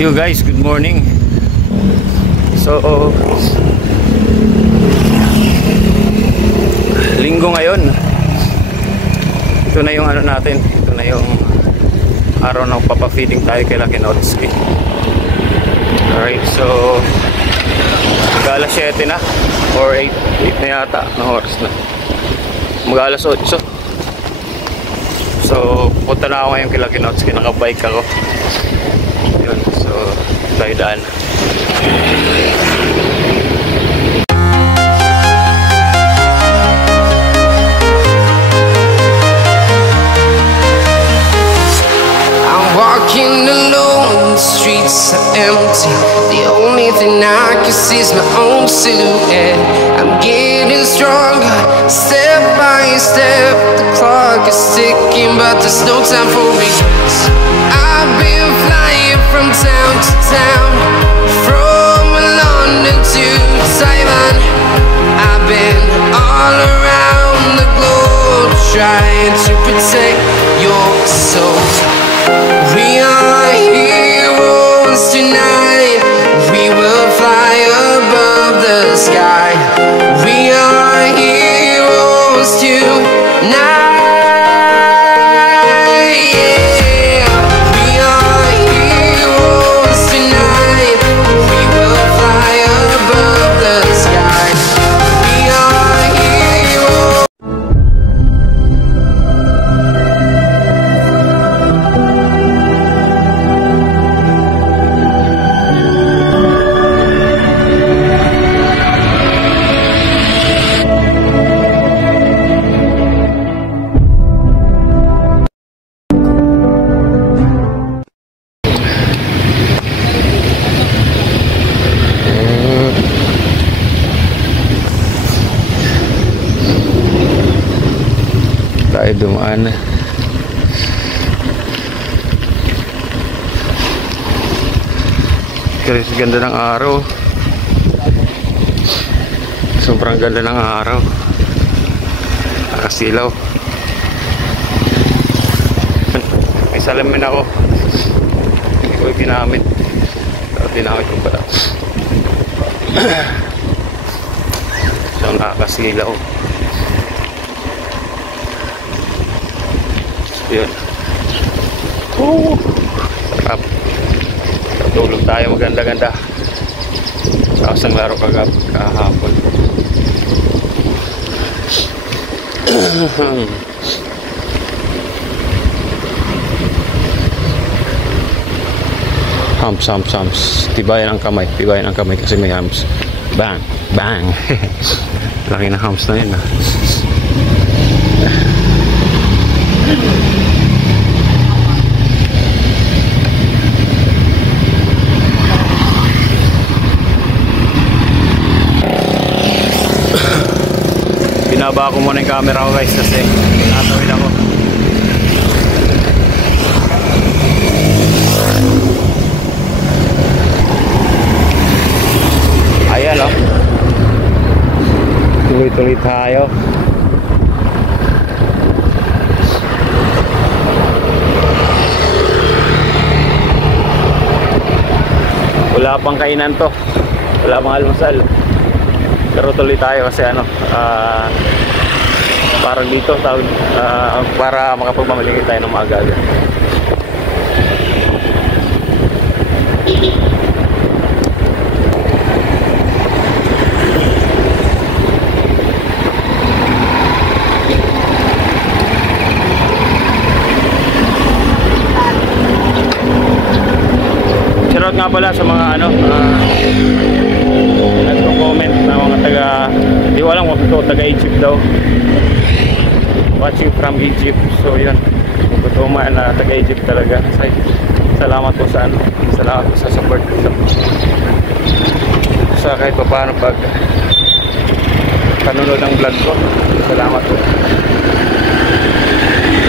Yo guys, good morning. So linggo ngayon. Ito na yung ano natin. Ito na yung araw ng papafeeding tayo kay Lucky Notsky. Alright, so mag-alas 7 na or 8 na yata na oras na. Mag-alas 8. So punta na ako ngayon kay Lucky Notsky. Nakabike ako. Yun, so tayo daan. Walking alone, the streets are empty. The only thing I can see is my own silhouette. I'm getting stronger, step by step. The clock is ticking, but there's no time for regrets. I've been flying from town to town, from London to Taiwan. I've been all around the globe, trying to protect your soul. We are heroes tonight. We will fly above the sky. We are heroes tonight. Yeah. We are heroes tonight. We will fly above the sky. We are heroes. Tayo dumaan. Kasi ganda ng araw. Sobrang ganda ng araw. Nakasilaw. May salamin ako. Hindi ko ginamit. Pero ginamit ko pala. So nakakasilaw. Yun. Sarap. Tulog tayo maganda-ganda. Tapos ang laro kahapon. Hams. Tibayan ang kamay kasi may hams. Bang. Laki na hams na yun. Binaba ko muna yung camera ko guys kasi natawid ako. Ayan o. Tuloy-tuloy tayo. Wala pang kainan to. Wala pang almusal. Pero tuloy tayo kasi ano, parang dito tawag, para makapagmamalingit tayo ng maaga-aga. Shoutout nga pala sa mga ano, nagko-comment na mga taga, hindi ko alam kung ito taga Egypt daw, watching from Egypt. So yun, kung totoo man na taga Egypt talaga, salamat po sa ano, salamat po sa support sa kahit pa paano pag panunod ng vlog ko. Salamat po.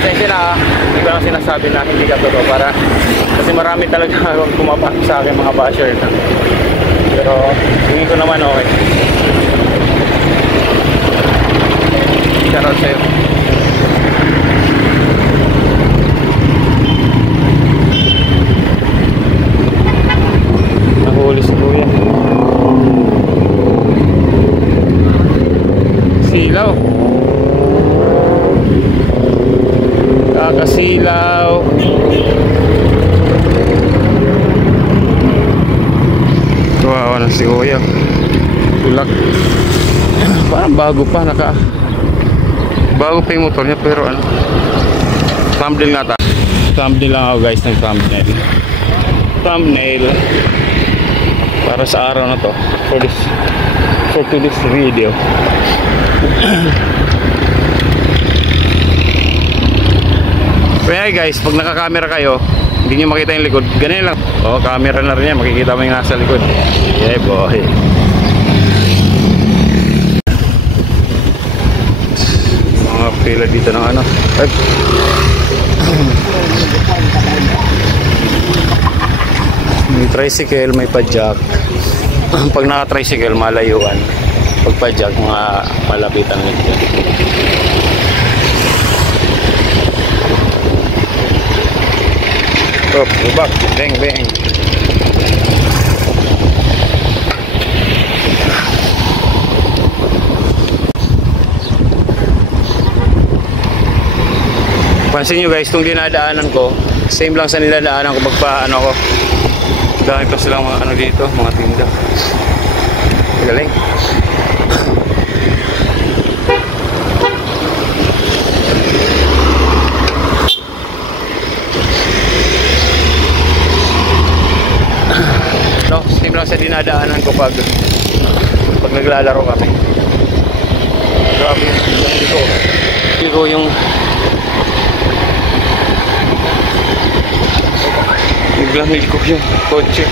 Kasi hindi ko lang sinasabi na hindi ka totoo, para kasi marami talaga kumapasok sa akin mga basher na. Pero tingin ko naman okay. Shoutout sa'yo. Kasilaw. Kawawa na si Kuya. Tulak. Parang bago pa, bago pa yung motor niya, pero ano, thumbnail nga ta. Thumbnail lang ako guys, ng thumbnail para sa araw na to, for today's video. Kaya guys, pag naka-camera kayo, hindi nyo makita yung likod, ganyan lang. Oh, camera na rin yan, makikita mo yung nasa likod. Yeah boy. Mga pila dito ng ano. May tricycle, may padjak. Pag naka-tricycle, malayuan. Pag padjak, mga malapitan lang dyan. Stop, lubak, bang bang. Pansin nyo guys, itong dinadaanan ko, same lang sa niladaanan ko magpaano ko. Dahil pa silang mga ano dito, mga tinda. Galing. No, same lang sa dinadaanan ko pag naglalaro kami. Grabe yung naglamig ko yung kotse.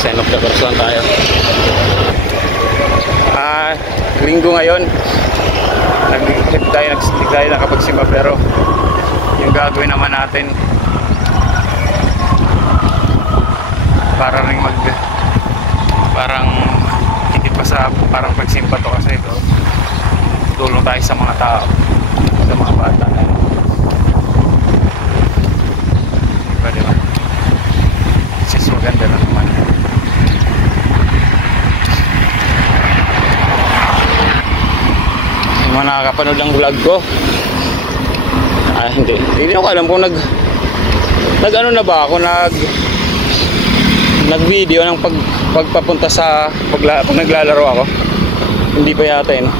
Sign of the person tayo. Linggo ngayon, hindi tayo nakapagsimba, pero yung gagawin naman natin parang hindi pa sa parang pagsimba to, kasi ito tulong tayo sa mga tao, sa mga bata. Diba? Sis, maganda lang naman. Yung mga nakakapanood ng vlog ko, hindi ako alam kung nag-ano na ba ako, nag-video ng pagpapunta sa pag naglalaro ako. Hindi pa yata no?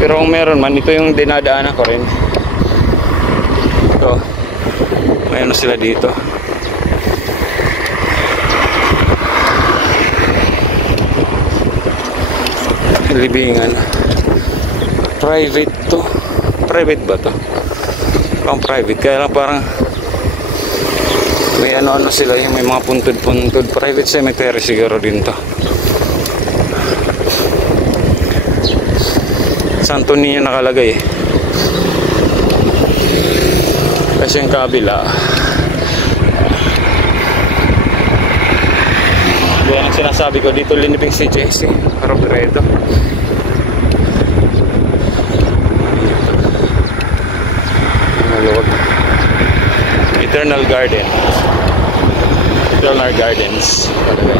Pero kung meron man, ito yung dinadaanan ko rin. Ito, may ano sila dito. Libingan. Private to. Private ba to? Parang private, kaya lang parang may ano sila, may mga puntod-puntod. Private cemetery siguro din to. Santo Niño nakalagay eh. Kasi yung kabila, yan ang sinasabi ko, dito liniping si Jesse Robredo. Maluwag. Eternal Garden, Eternal Gardens nakalagay.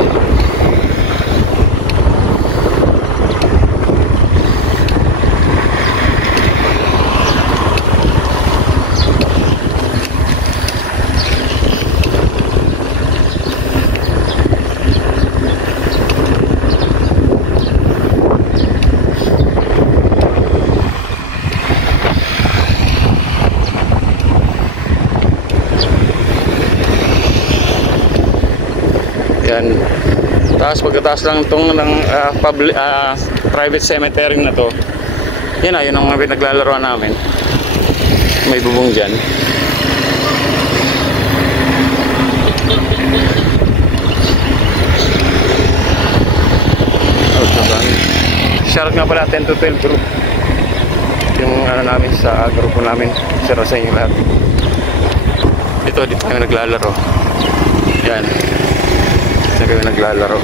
Yan. Tapos pagkataas lang itong private cemetery na to, yan na, yun ang naglalaro namin. May bubong dyan. Shoutout nga pala 10 to 12 group. Yung ano namin sa grupo namin. Shoutout sa inyo lahat. Dito kami naglalaro. Yan. Dito kami naglalaro.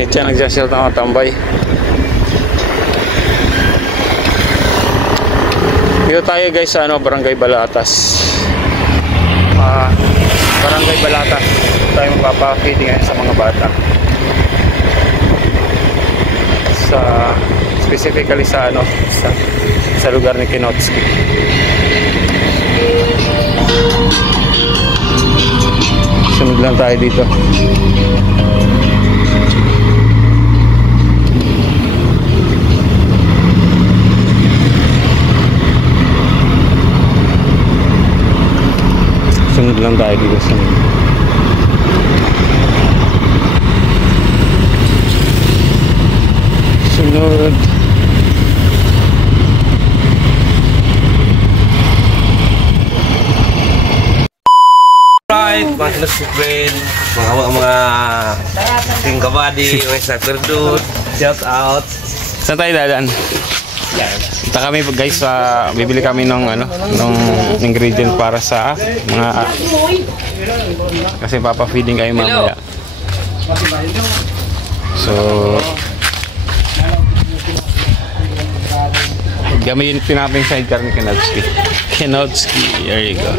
Mainit siya, nagsashout ng tambay. Dito tayo guys sa Barangay Balatas. Barangay Balatas. Tayo magpapakiti ngayon sa mga bata. Specifically sa lugar ni Kinotski. Sunod lang tayo dito. Sunod lang tayo dito. Sunod. Right, mga kinasipin, mga ting kabady, mga sniper dude, shout out. Saan tayo dadaan? Kita kami guys, bibili kami ng ingredient para sa mga kasi papa-feeding kayo mamaya. So gamitin natin sidecar ni Kinotski. There you go.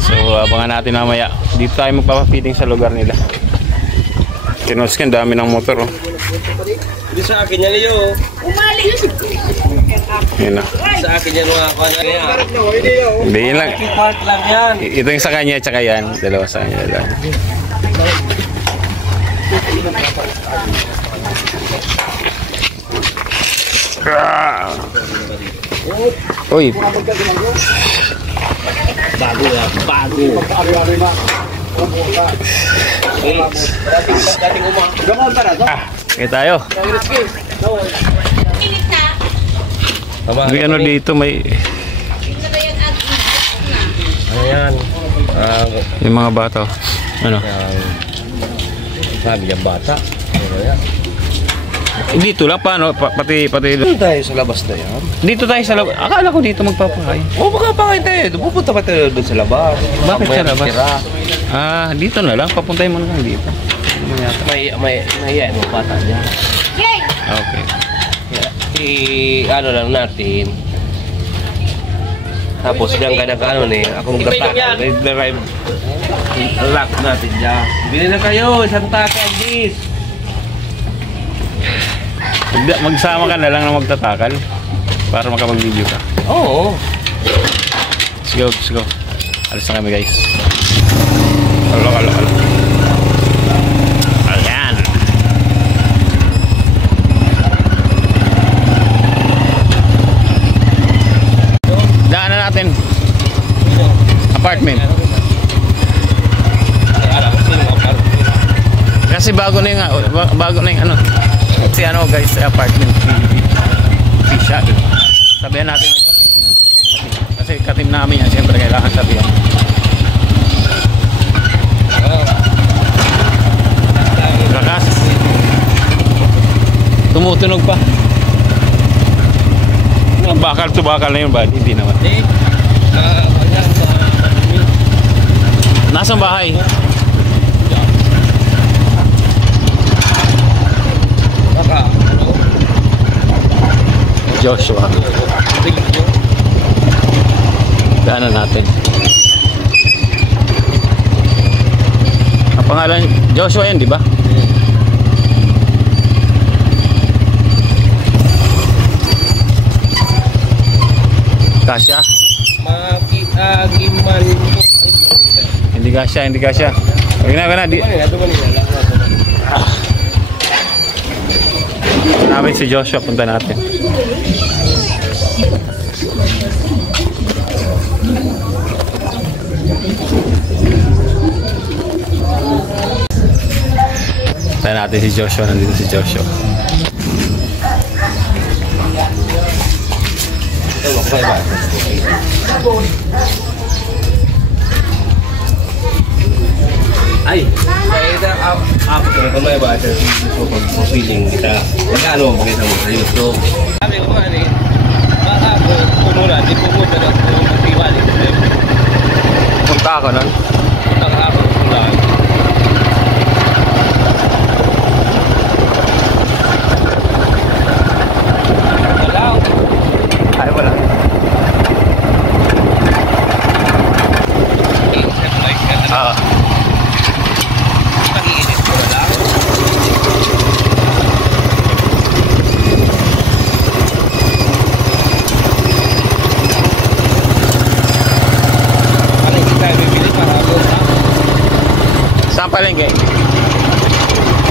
So abangan natin mamaya. Dito tayo magpapa-feeding sa lugar nila. Kinotski, ang dami ng motor oh. Hindi sa akin yan iyo. Yun na. Sa akin yan mga kanya. Hindi yun lang. Part lang yan. Ito yung sa kanya at saka yan. Dalawa sa kanya lang. Uy. Bago yan. Bago. Okay tayo. May dito may Ayan. yung mga bata. Ano? Sabi niya bata. Dito lang paano? Pati Dito tayo sa labas na yan. dito tayo sa labas. Akala ko dito magpapakain. Oo, magkapakain tayo. Pupunta pa tayo doon sa labas. Bakit sa labas? Tira. Dito na lang. Papuntahin mo na lang dito. May yan mo bata niya. Okay. Ano lang natin. Tapos diyan ka ni ako magtatakal. May drive. Lock natin diyan. Bili na kayo, isang takal, bis. Magsama ka na lang na magtatakal para makapag-video ka. Oo. Let's go. Alis na kami guys. Alo. Ayan. Daanan natin. Apartment. Kasi bago na yung ano. Kasi guys, apartment fee shop. Sabihan natin may papiling natin. Kasi katim namin yan, siyempre kailangan sabihan. Lakas. Tumutunog pa. Bakal to bakal na yun ba? Hindi naman. Nasaan bahay? Joshua. Daanan natin. Ang pangalan Joshua yan, di ba? Kasya? Hindi kasya. Huwag na. Namin si Joshua, punta natin. Punta natin si Joshua, nandito si Joshua. Ay, kaya ako may ba sa feeling kita. Magkano ang pakita mo sa YouTube? Sabi ko baka ako pumunta, di pumunta na ako magtiwali. Punta ako nun? Punta ka ako pumunta.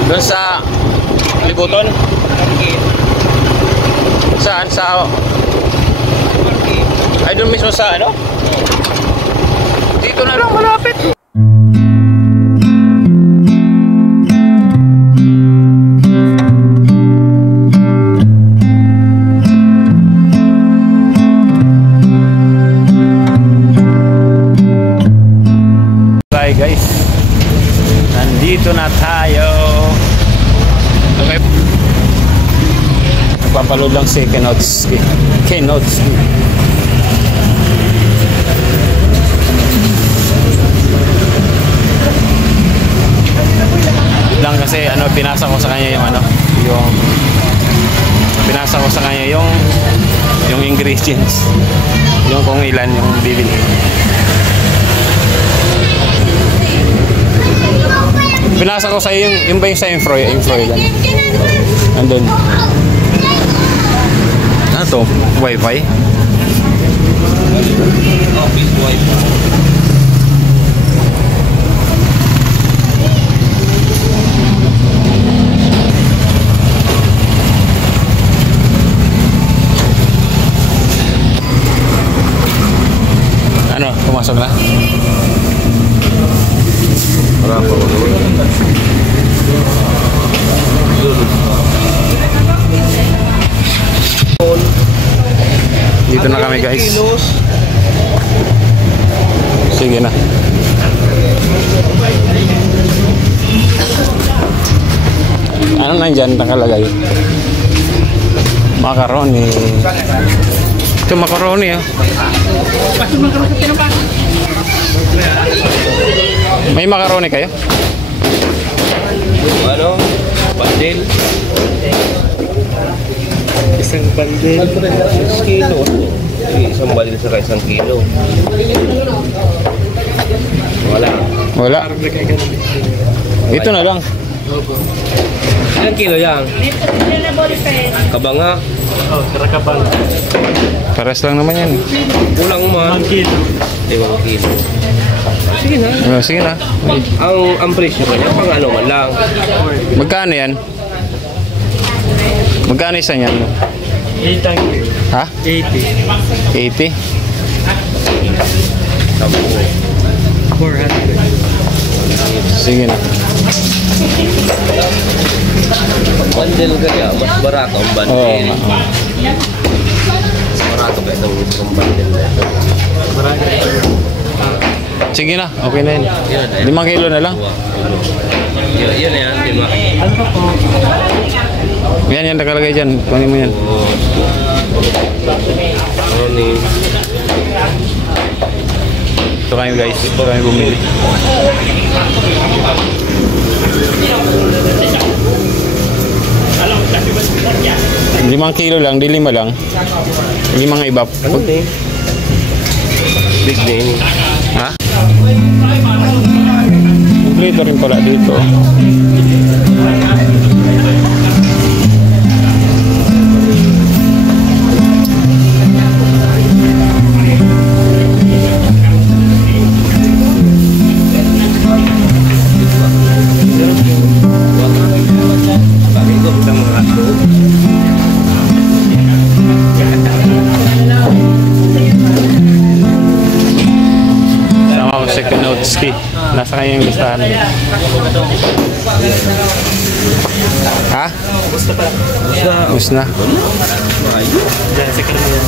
Doon sa Libuton? Saan? Sa... Ay, doon mismo sa ano? Dito na lang malapit. Bye guys. Nandito na tayo. Okay. Nagpapaload lang si Kenotski. Lang kasi ano, pinasa ko sa kanya yung ano, yung pinasa ko sa kanya yung ingredients, yung kung ilan yung bibili. Pinasa ko sa yung ba yung sa Infroy lang. And then ano to? Wi-Fi? Office Wi-Fi. Ano? Pumasok na? Wala pa. Dito na kami guys. Sige na. Ano nandyan nakalagay? Macaroni. Ito macaroni ah. May macaroni kayo? Ano? Bandel. Isang bandel. 6 kilo. Isang bandel sa isang kilo. Wala. Wala. Ito na lang. Ilang kilo yan? Kabanga. Oh, karakabang. Pares lang naman yan. Kulang man. 1 kilo. 5 kilo. Sige na. Sige na. Ang presyo kanya pang ano man lang. Magkano yan? Magkano isa niyan? 8 ang kilo. Ha? 80. 80? 400. Sige na. Bandel kaya mas barato ang bandel. Oo nga. Oo. Mas barato kaya itong bandel na ito. Sige na. Okay na yun. 5 kilo na lang. Yun na yan. Ano pa po? Yan yan nakalagay dyan. Kunin mo yan. Ito kayo guys. Ito kayo bumili. Limang kilo lang, di 5 lang. 5 iba. Ano eh? Big day. Ha? Kompleto rin pala dito. Kenotski. Nasa kanya yung listahan. Ha? Gusto na. Diyan, sa karamihan.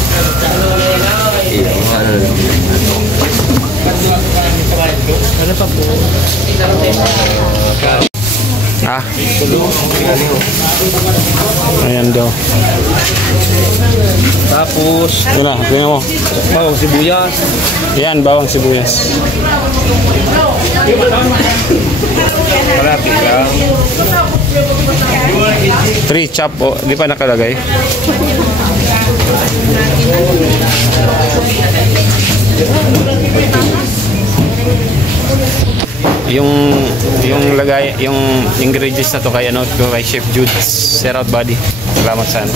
Ano pa po? Ha? Ayan daw. Tapos, Ito na, tingnan mo. bawang sibuyas. Ayan, bawang sibuyas. Malapit lang. 3 chop. Oh, di pa nakalagay. Yung lagay, yung ingredients na to kay ano, kay Chef Jude. Shout out buddy. Salamat sana.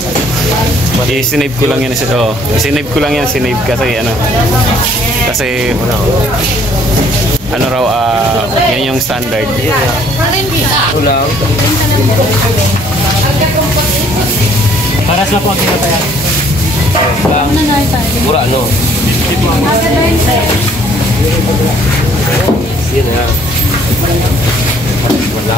I-sinave ko lang yan sa to. I-sinave ko lang yan, sinave kasi ano. Kasi Ano raw, yan yung standard. Ulang. Paras na po ang kinatayan. Mura, no? Yun na. Wala.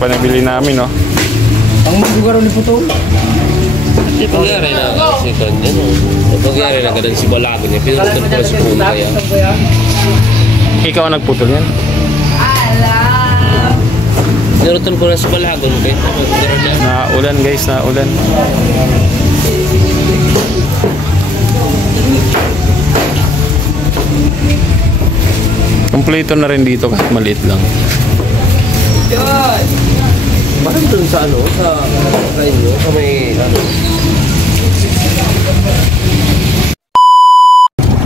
Pa nabili namin, no? Ang magugaro ni Puto. Hindi pangyari na kasi kanya, no? Pangyari na ganun si Balago niya. Pinutol ko na si Puno kaya. Ikaw ang nagputol yan? Pinutol ko na si Balago, no? Kaya magugaro niya. Naulan guys, naulan. Kompleto na rin dito kahit maliit lang. Bakit dun sa ano? Sa inyo? Sa may ano?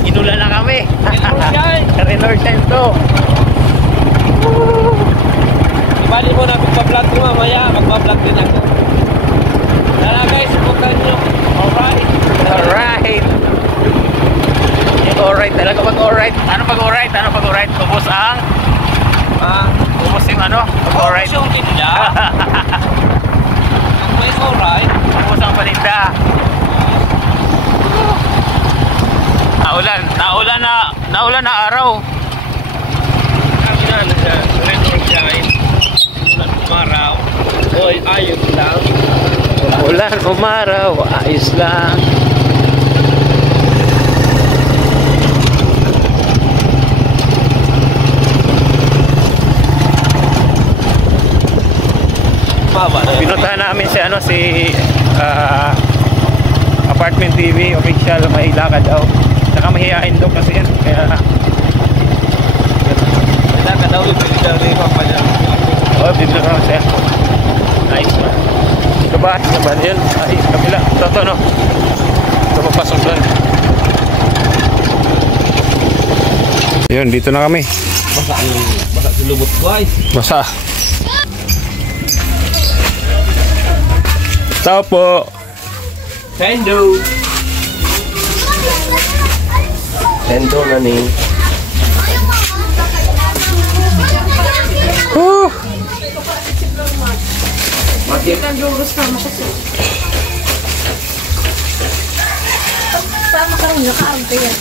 Inulan na kami! Renor time to! Ibali mo na magpa-vlog ko mamaya. Magpa-vlog din ako. Tara guys, subukan nyo. Alright! Alright! Alright, talaga mag-alright. Ano pag-alright? Ano pag-alright? Tubos ang? Tubos yung ano? Pag-alright. Tubos yung tinda. May alright. Tubos ang paninda. Naulan na araw. Kami na siya. Renor shine. Umaraw. Oy, ayos lang. Ulan, umaraw, ayos lang. Pinuntahan namin si Apartment TV official, may lakad daw. Saka mahihain daw kasi yan. Kaya Lakad daw yung pwede pa niya. oh, dito na siya. Nice man. Ito ba? Yun. Ay, kabila. Ito, no? Ito papasok doon. Yun, dito na kami. Basa si lubot ko ay. Basa. Tao po. Sendo. Sendo na ni. Bakit? Sama ka rin, nakaarap ka yan.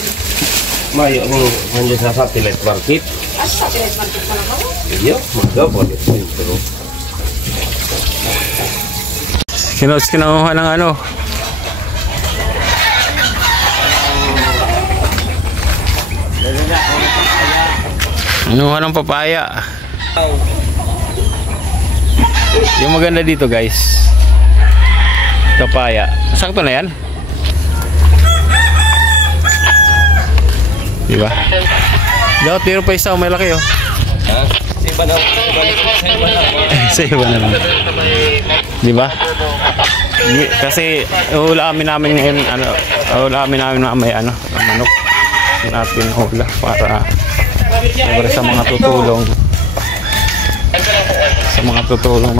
Mayo mo nandiyan sa satellite market. Satellite market pa lang ako? Iyo, magagawa ito. Pero Kinuha ng ano. Kinuha ng papaya. Yung maganda dito guys, papaya. Sakto na yan, diba? Dapat tiro pa isa, may laki oh. Ha? Sa iba na. Sa iba na lang. Di ba? Kasi ulamin namin ngayon, ulamin namin na may manok. Natin hula para sa mga tutulong. Sa mga tutulong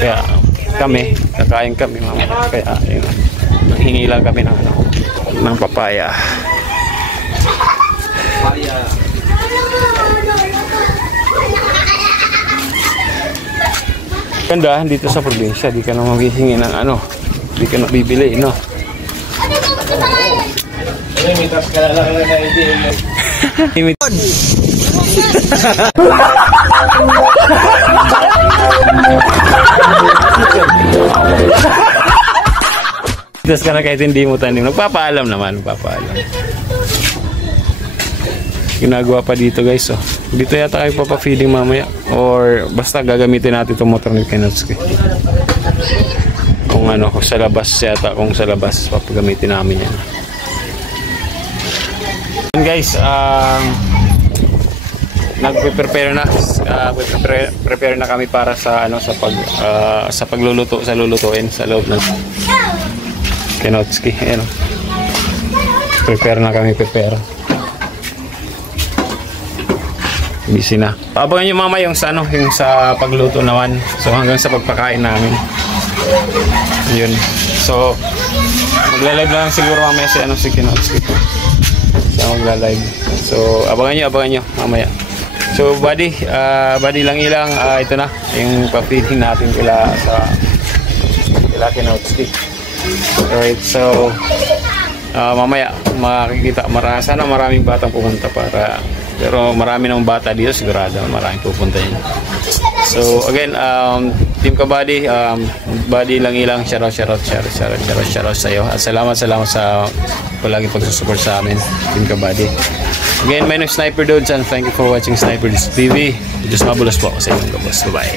Kaya kami, kakain kami mamaya. Kaya yun, maghingi lang kami ng papaya. Ganda dito sa probinsya, di ka na maghihingi ng di ka na bibili, no? Imitas ka lang na hindi. Imitas ka na kahit hindi mo tanim. Nagpapaalam naman, nagpapaalam. Ginagawa pa dito guys, oh. Dito yata kayo papafeeding mamaya or basta gagamitin natin itong motor ni Kenotsky. Kung kung sa labas yata, kung sa labas papagamitin namin yan. And guys, nagpe-prepare na kami para sa sa pagluluto, sa lulutuin sa loob ng Kenotsky. Prepare na kami, busy na. Abangan nyo mama yung sa pagluto naman. So hanggang sa pagpakain namin. Yun. So magla-live lang siguro mamaya si Kenotsky. Siya magla-live. So abangan nyo mamaya. So buddy lang ilang ito na yung pa-feeding natin kila Kenotsky. Alright, so mamaya makikita, sana maraming batang pumunta pero marami ng bata dito, sigurado maraming pupunta yun. So again, Team Kabady, Buddy lang ilang shout out sa iyo at salamat sa palaging pagsusupport sa amin, Team Kabady. Again, my name is Sniper Dudes and thank you for watching Sniper Dudes TV. Just mabulas po sa inyong kabos. Bye bye.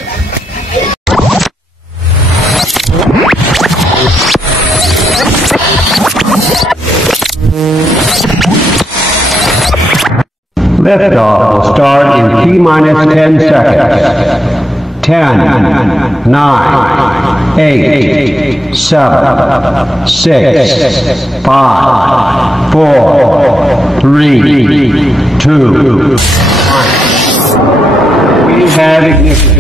Liftoff will start in T-minus 10 seconds. 10, 9, 8, 7, 6, 5, 4, 3, 2, 1. We have ignition.